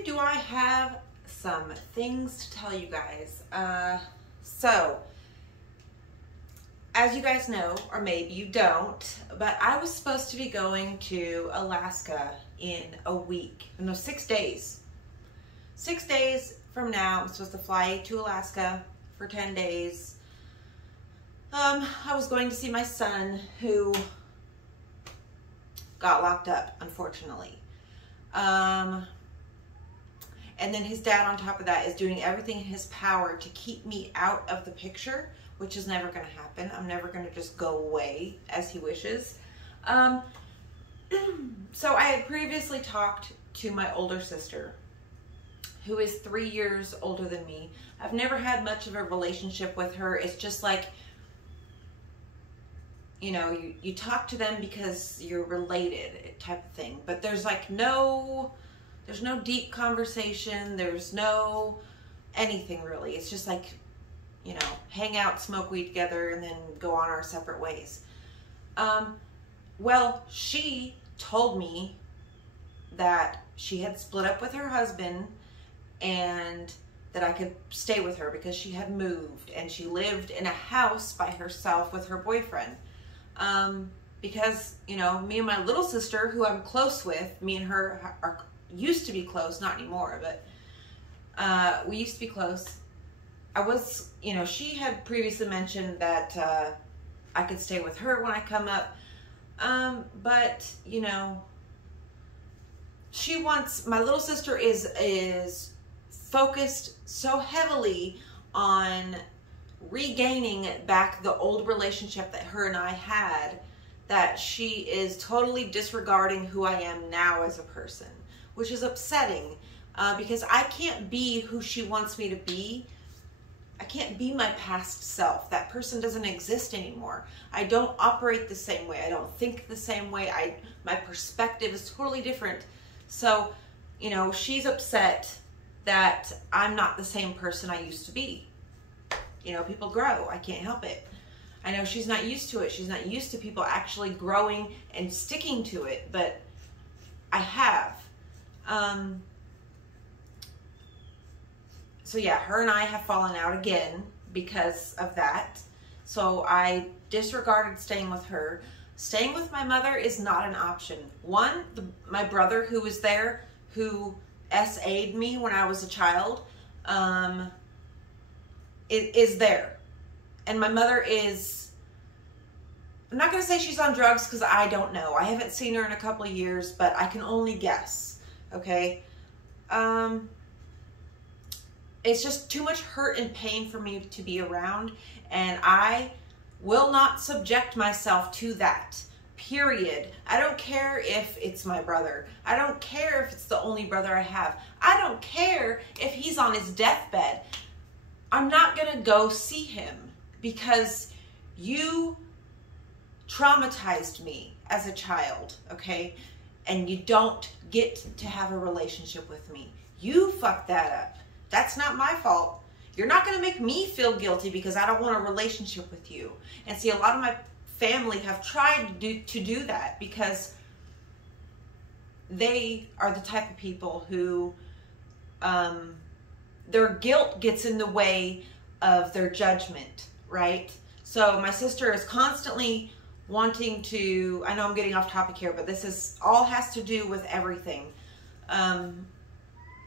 boy, do I have some things to tell you guys. So, as you guys know, or maybe you don't, but I was supposed to be going to Alaska in a week. No, 6 days. 6 days from now, I'm supposed to fly to Alaska for 10 days. I was going to see my son, who got locked up, unfortunately. And then his dad, on top of that, is doing everything in his power to keep me out of the picture, which is never going to happen. I'm never going to just go away as he wishes. So I had previously talked to my older sister, who is 3 years older than me. I've never had much of a relationship with her. It's just like, you know, you talk to them because you're related type of thing. But there's like there's no deep conversation. There's no anything really. It's just like, you know, hang out, smoke weed together, and then go on our separate ways. Well, she told me that she had split up with her husband and that I could stay with her because she had moved and she lived in a house by herself with her boyfriend. Because, you know, me and my little sister, who I'm close with, me and her used to be close, not anymore, but we used to be close. I was, you know, she had previously mentioned that I could stay with her when I come up. But, you know, my little sister is focused so heavily on regaining back the old relationship that her and I had, that she is totally disregarding who I am now as a person, which is upsetting, because I can't be who she wants me to be. I can't be my past self. That person doesn't exist anymore. I don't operate the same way. I don't think the same way. My perspective is totally different. So, you know, she's upset that I'm not the same person I used to be. You know, people grow. I can't help it. I know she's not used to it. She's not used to people actually growing and sticking to it, but I have. So yeah, her and I have fallen out again because of that. So I disregarded staying with her. Staying with my mother is not an option. One, my brother who was there, who SA'd me when I was a child, is there. And my mother is, I'm not going to say she's on drugs because I don't know. I haven't seen her in a couple of years, but I can only guess. Okay? It's just too much hurt and pain for me to be around, and I will not subject myself to that. Period. I don't care if it's my brother. I don't care if it's the only brother I have. I don't care if he's on his deathbed. I'm not going to go see him because you traumatized me as a child, okay? And you don't get to have a relationship with me. You fucked that up. That's not my fault. You're not going to make me feel guilty because I don't want a relationship with you. And see, a lot of my family have tried to do that because they are the type of people who their guilt gets in the way of their judgment, right? So my sister is constantly wanting to, I know I'm getting off topic here, but this is all has to do with everything.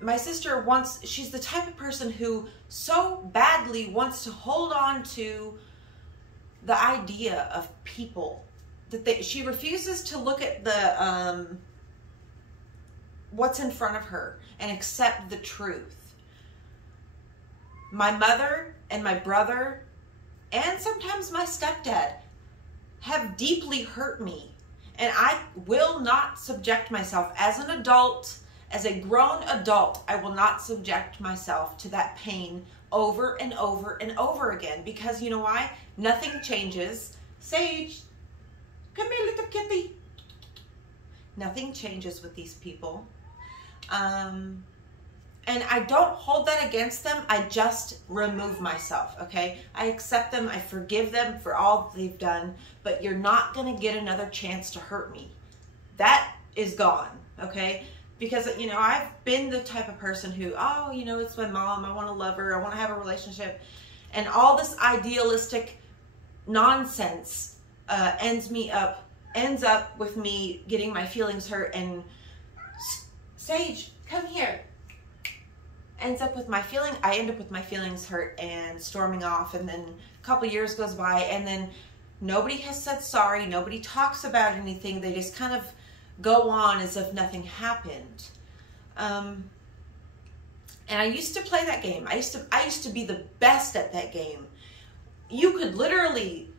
My sister she's the type of person who so badly wants to hold on to the idea of people that she refuses to look at the what's in front of her and accept the truth. My mother and my brother and sometimes my stepdad have deeply hurt me, and I will not subject myself as an adult. As a grown adult, I will not subject myself to that pain over and over and over again, because you know why? Nothing changes. Sage, come here, little kitty. Nothing changes with these people. And I don't hold that against them. I just remove myself, okay? I accept them. I forgive them for all they've done, but you're not going to get another chance to hurt me. That is gone, okay? because, you know, I've been the type of person who, oh, you know, it's my mom, I want to love her, I want to have a relationship, and all this idealistic nonsense ends up with me getting my feelings hurt, and Sage, come here. Ends up with I end up with my feelings hurt and storming off, and then a couple years goes by, and then nobody has said sorry, nobody talks about anything, they just kind of go on as if nothing happened. And I used to play that game. I used to be the best at that game. You could literally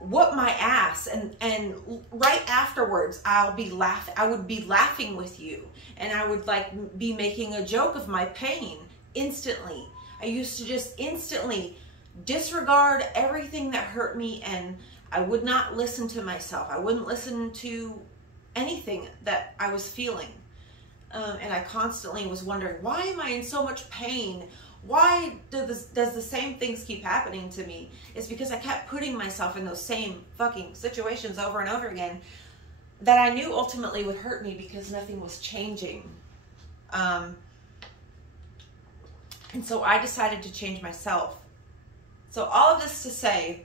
whoop my ass, and right afterwards I would be laughing with you, and I would like be making a joke of my pain instantly. I used to just instantly disregard everything that hurt me, and I would not listen to myself. I wouldn't listen to anything that I was feeling. And I constantly was wondering, why am I in so much pain? Why does the same things keep happening to me? It's because I kept putting myself in those same fucking situations over and over again that I knew ultimately would hurt me because nothing was changing. And so I decided to change myself. So all of this to say,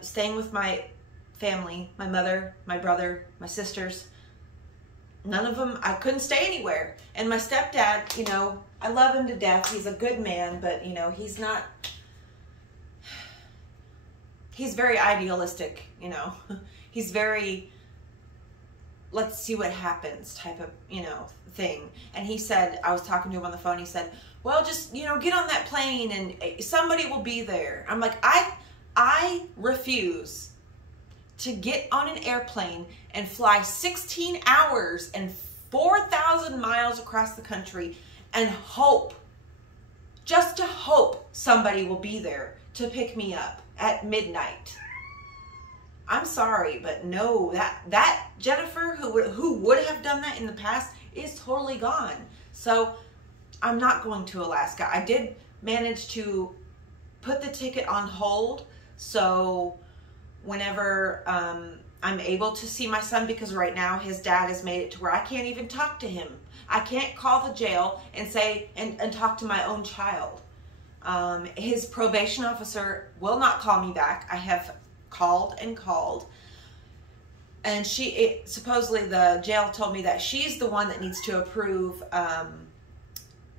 staying with my family, my mother, my brother, my sisters, none of them, I couldn't stay anywhere. And my stepdad, you know, I love him to death. He's a good man, but, you know, he's very idealistic, you know. He's very, let's see what happens type of, you know, thing. And he said, I was talking to him on the phone, he said, well, just, you know, get on that plane and somebody will be there. I'm like, I refuse to get on an airplane and fly 16 hours and 4,000 miles across the country and hope, just to hope somebody will be there to pick me up at midnight. I'm sorry, but no, that Jennifer who would have done that in the past is totally gone. So I'm not going to Alaska. I did manage to put the ticket on hold, so whenever I'm able to see my son, because right now his dad has made it to where I can't even talk to him. I can't call the jail and say and talk to my own child. His probation officer will not call me back. I have called and called, and supposedly the jail told me that she's the one that needs to approve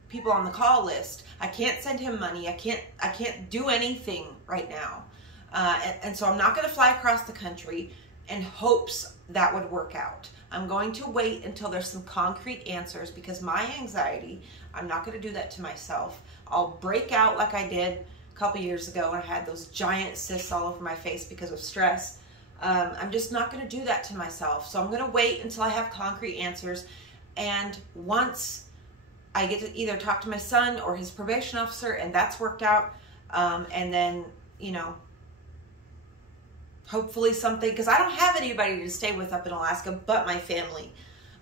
people on the call list. I can't send him money. I can't do anything right now. And so I'm not going to fly across the country in hopes that would work out. I'm going to wait until there's some concrete answers, because my anxiety, I'm not going to do that to myself. I'll break out like I did a couple years ago when I had those giant cysts all over my face because of stress. I'm just not going to do that to myself. So I'm going to wait until I have concrete answers. And once I get to either talk to my son or his probation officer and that's worked out, and then, you know, hopefully something, because I don't have anybody to stay with up in Alaska but my family.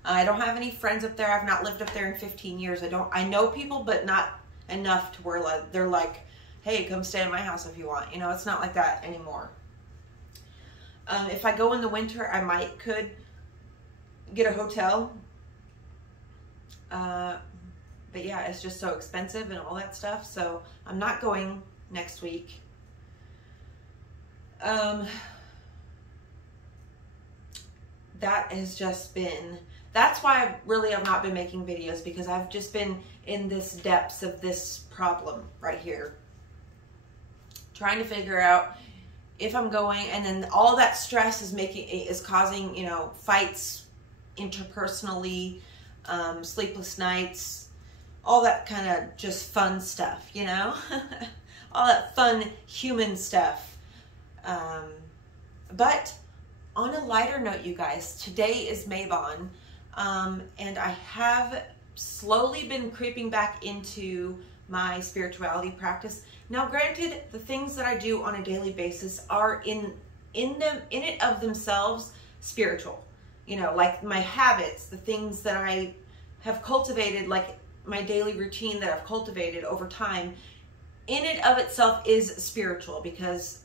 I don't have any friends up there. I've not lived up there in 15 years. I know people, but not enough to where they're like, hey, come stay in my house if you want. You know, it's not like that anymore. If I go in the winter, I could get a hotel. But yeah, it's just so expensive and all that stuff. So I'm not going next week. That has just been, that's why I've not been making videos, because I've just been in this depths of this problem right here, trying to figure out if I'm going, and then all that stress is causing, you know, fights interpersonally, sleepless nights, all that kind of just fun stuff, you know, all that fun human stuff. But on a lighter note, you guys, today is Mabon, and I have slowly been creeping back into my spirituality practice. Now, granted, the things that I do on a daily basis are in it of themselves spiritual. You know, like my habits, the things that I have cultivated, like my daily routine that I've cultivated over time, in it of itself is spiritual, because,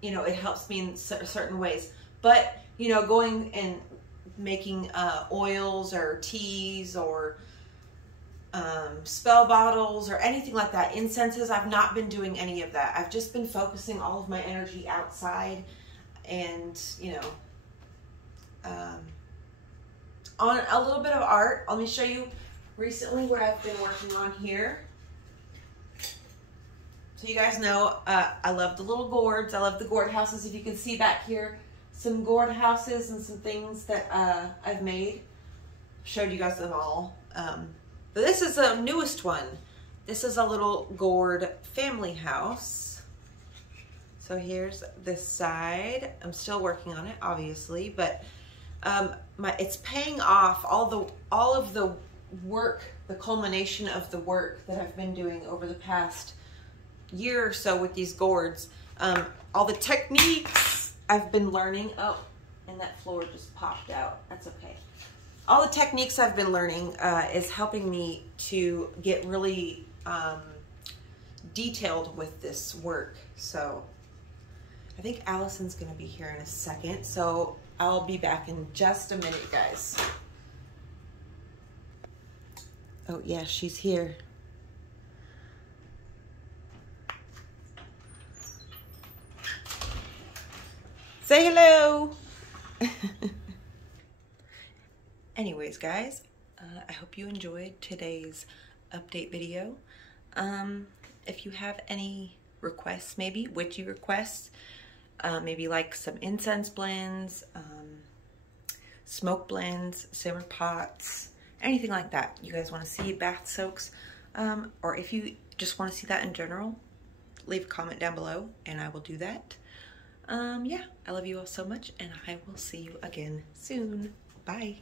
you know, it helps me in certain ways. But, you know, going and making oils or teas or spell bottles or anything like that. Incenses, I've not been doing any of that. I've just been focusing all of my energy outside and, you know, on a little bit of art. Let me show you recently what I've been working on here. So you guys know I love the little gourds. I love the gourd houses. If you can see back here, some gourd houses and some things that I've made. Showed you guys them all. But this is the newest one. This is a little gourd family house. So here's this side. I'm still working on it, obviously, but it's paying off. All of the work, the culmination of the work that I've been doing over the past year or so with these gourds. All the techniques I've been learning. Oh, and that floor just popped out. That's okay. All the techniques I've been learning is helping me to get really detailed with this work. So I think Allison's gonna be here in a second, so I'll be back in just a minute, guys. Oh yeah, she's here. Say hello. Anyways, guys, I hope you enjoyed today's update video. If you have any requests, maybe witchy requests, maybe like some incense blends, smoke blends, simmer pots, anything like that. You guys want to see bath soaks, or if you just want to see that in general, leave a comment down below and I will do that. Yeah, I love you all so much and I will see you again soon. Bye.